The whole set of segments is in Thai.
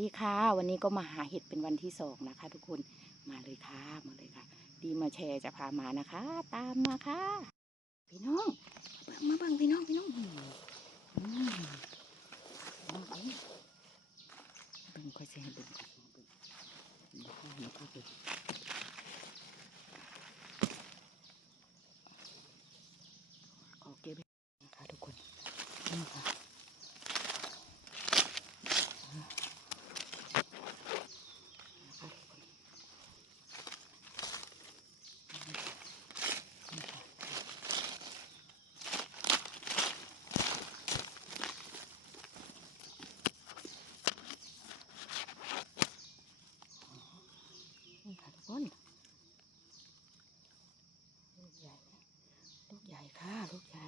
ดีค่ะ วันนี้ก็มาหาเห็ดเป็นวันที่สองนะคะ ทุกคนมาเลยค่ะมาเลยค่ะ ดีมาแชร์จะพามานะคะ ตามมาค่ะ พี่น้องเบิ่งมาเบิ่งพี่น้องพี่น้องอืมอืมน้องเอ้ยเบิ่งค่อยแชร์เบิ่งเบิ่งเบิ่งเดี๋ยวเข้ามาเข้าไปขอเก็บไว้นะคะทุกคนนี่ค่ะ นะคะทุกคนนี่ค่ะนี่ค่ะทุกคนลูกใหญ่นะลูกใหญ่ค่ะ ลูกใหญ่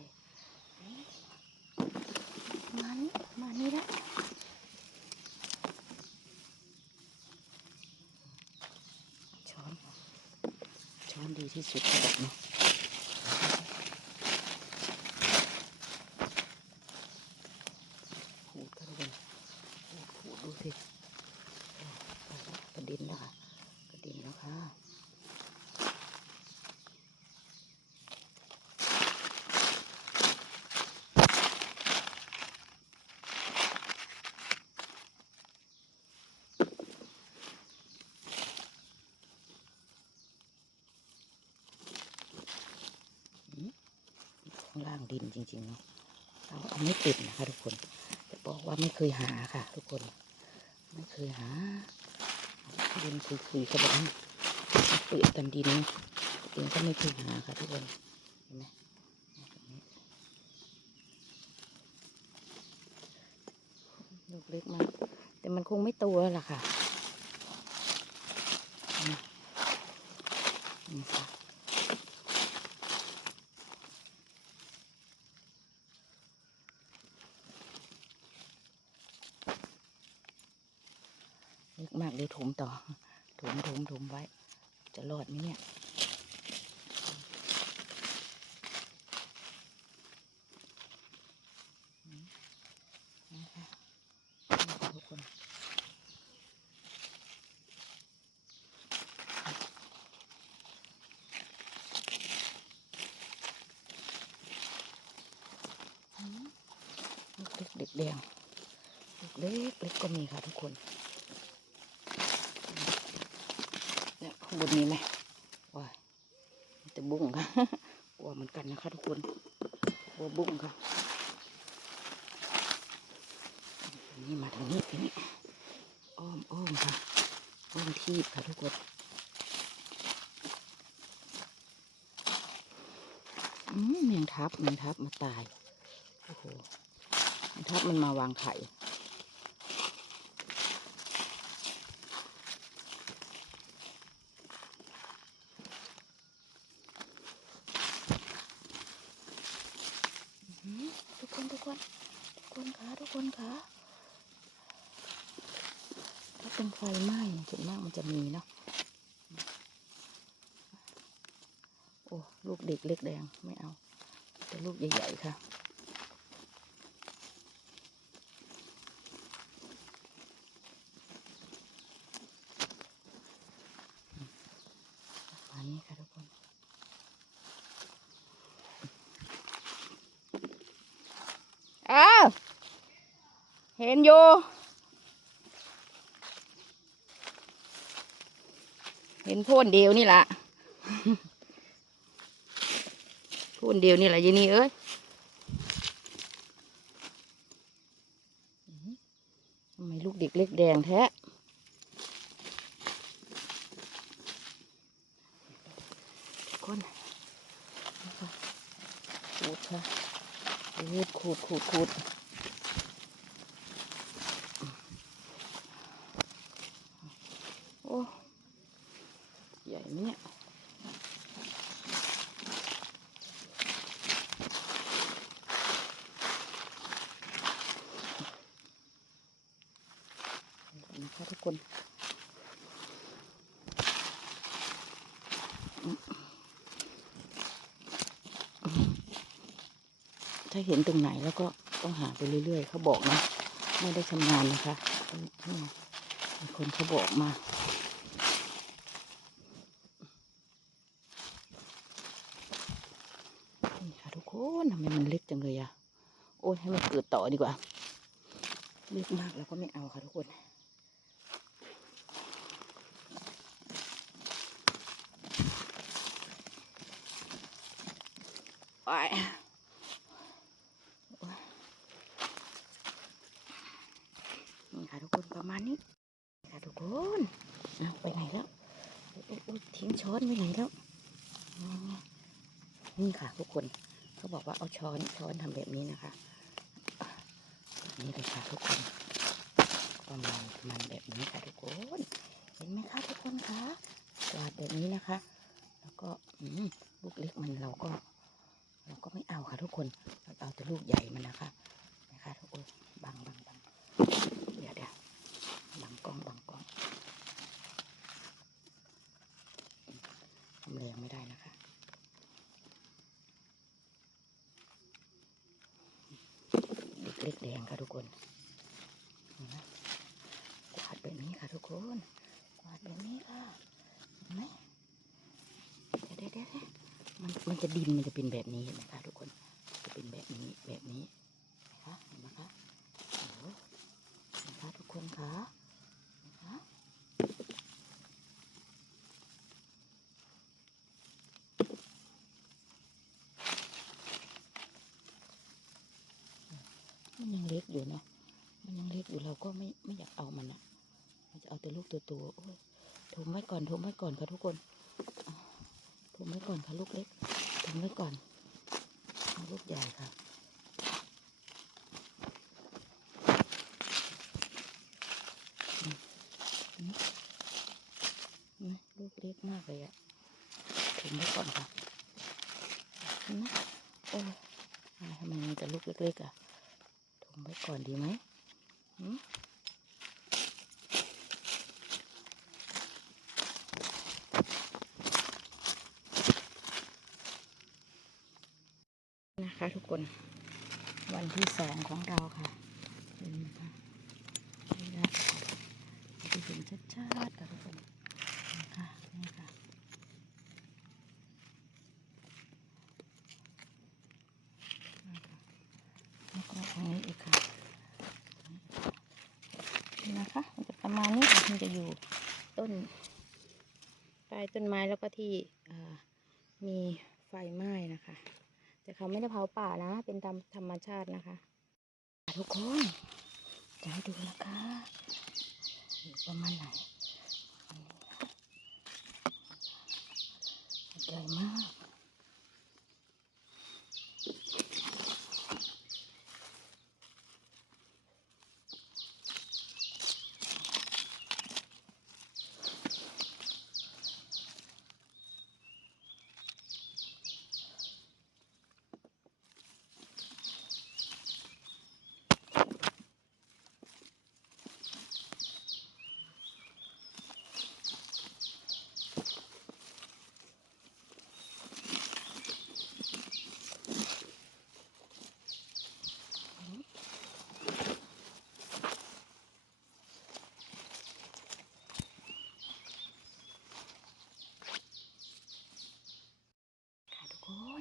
เอ๊ะมานี่มานี่แล้ว ช้อนค่ะช้อนดี ที่สุดแบบนี้ขูดกันเลยขูดขูดดูสิประเด็นนะคะกระเด็นแล้วค่ะข้างล่างดินจริงๆเนาะเราเอาไม่ติดนะคะทุกคนจะบอกว่าไม่เคยหาค่ะ ทุกคน ไม่เคยหาดินคุยๆเขาบอกว่าเปิดตามดินนะเองก็ไม่เคยหาค่ะทุกคนเห็นไหมลูกเล็กมากแต่มันคงไม่โตแล้วล่ะค่ะนี่นี่ค่ะ เล็ก มากเดี๋ยวถมต่อถมถมถมไว้ จะรอดไหมเนี่ยนี่ค่ะทุกคนลูกเล็กเด็กแดงลูกเล็กเล็กก็มีค่ะทุกคน เนี่ยข้างบนมีไหมว้ายมีแต่บุ้งค่ะกลัวเหมือนกันนะคะทุกคนกลัวบุ้งค่ะนี่มาทางนี้ทีนี้อ้อมอ้อมค่ะอ้อมทีบค่ะทุกคนอืมแมงทับแมงทับมาตายโอ้โหแมงทับมันมาวางไข่ อืมทุกคนทุกคนทุก คนคะถ้าเป็นไฟไหม้ส่วนมากมันจะมีเนาะโอ้ลูกเด็กเล็กแดงไม่เอา แต่ลูกใหญ่ๆค่ะประมาณนี้ค่ะทุกคน อ้าว เห็นอยู่ เห็นพ่นเดียวนี่ละพ่นเดียวนี่แหละยีนี่เอ้ยทำไมลูกเด็กเล็กแดงแท้คนนี่ค่ะขูดค่ะขูดขูดขูดขูดโอ้ ใหญ่ไหมเนี่ย นะคะทุกคน ถ้าเห็นตรงไหนแล้วก็ต้องหาไปเรื่อยๆ เขาบอกนะ ไม่ได้ชำนาญนะคะมีคนเขาบอกมานี่ค่ะทุกคนทำไมมันเล็กจังเลยอะโอ้ยให้มันเกิดต่อดีกว่า เล็กมากแล้วก็ไม่เอาค่ะทุกคน ไปนี่ค่ะทุกคนประมาณนี้ค่ะทุกคนเอาไปไหนแล้วทิ้งช้อนไปไหนแล้วอืมนี่ค่ะทุกคนเขาบอกว่าเอาช้อนช้อนทำแบบนี้นะคะนี้เลยค่ะทุกคนประมาณมาณแบบนี้ค่ะทุกคนเห็นไหมคะทุกคนคะกวาดแบบนี้นะคะ แล้วก็อืมลูกเล็กมันเราก็ เราก็ไม่เอาค่ะทุกคนเราเอาแต่ลูกใหญ่มันนะคะนะคะทุกคนบังบังบังเดี๋ยวเดี๋ยวบังกล้องบังกล้องทำแรงไม่ได้นะคะเด็กเล็กแดงค่ะทุกคนนไหมกวาดแบบนี้ค่ะทุกคนกวาดแบบนี้ค่ะไหมเดี๋ยวเดี๋ยวเดี๋ยวเดี๋ยว มันมันจะดินมันจะเป็นแบบนี้เห็นไหมคะทุกคนจะเป็นแบบนี้แบบนี้นะคะเห็นไหมคะโอ้โหเห็นคะทุกคนคะนไหมคะมันยังเล็กอยู่เนาะมันยังเล็กอยู่เราก็ไม่ไม่อยากเอามันอะเราจะเอาแต่ลูกตัวโตๆโอ้ยถมไว้ก่อนถมไว้ก่อนค่ะทุกคน ถมไว้ก่อนค่ะลูกเล็กถมไว้ก่อนเอาลูกใหญ่ค่ะลูกเล็กมากเลยอะถึงไว้ก่อนค่ะนไมโอ้ยทำไมมีแต่ลูกเล็กๆอะถุงไว้ก่อนดีไหมหืม นะคะทุกคน วันที่สองของเราค่ะเห็นไหมคะนี่นะจะเห็นชัดๆค่ะทุกคนนี่ค่ะนี่ค่ะนี่ค่ะแล้วก็ทางนี้อีกค่ะนี่นะคะมันจะประมาณนี้มันจะอยู่ต้นใต้ต้นไม้แล้วก็ที่มีไฟไหม้นะคะ แต่เขาไม่ได้เผาป่านะ เป็นตามธรรมชาตินะคะ ทุกคนจะให้ดูนะคะประมาณไหนใหญ่มาก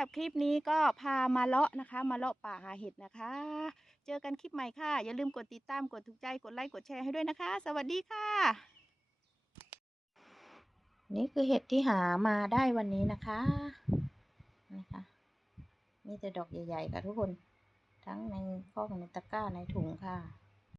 หรับคลิปนี้ก็พามาเลาะนะคะ มาเลาะป่าหาเห็ดนะคะ เจอกันคลิปใหม่ค่ะ อย่าลืมกดติดตามกดถูกใจกดไลค์กดแชร์ให้ด้วยนะคะ สวัสดีค่ะ นี่คือเห็ดที่หามาได้วันนี้นะคะนะคะมีแต่ดอกใหญ่ๆค่ะทุกคน ทั้งในข้อกในตะกร้าในถุงค่ะ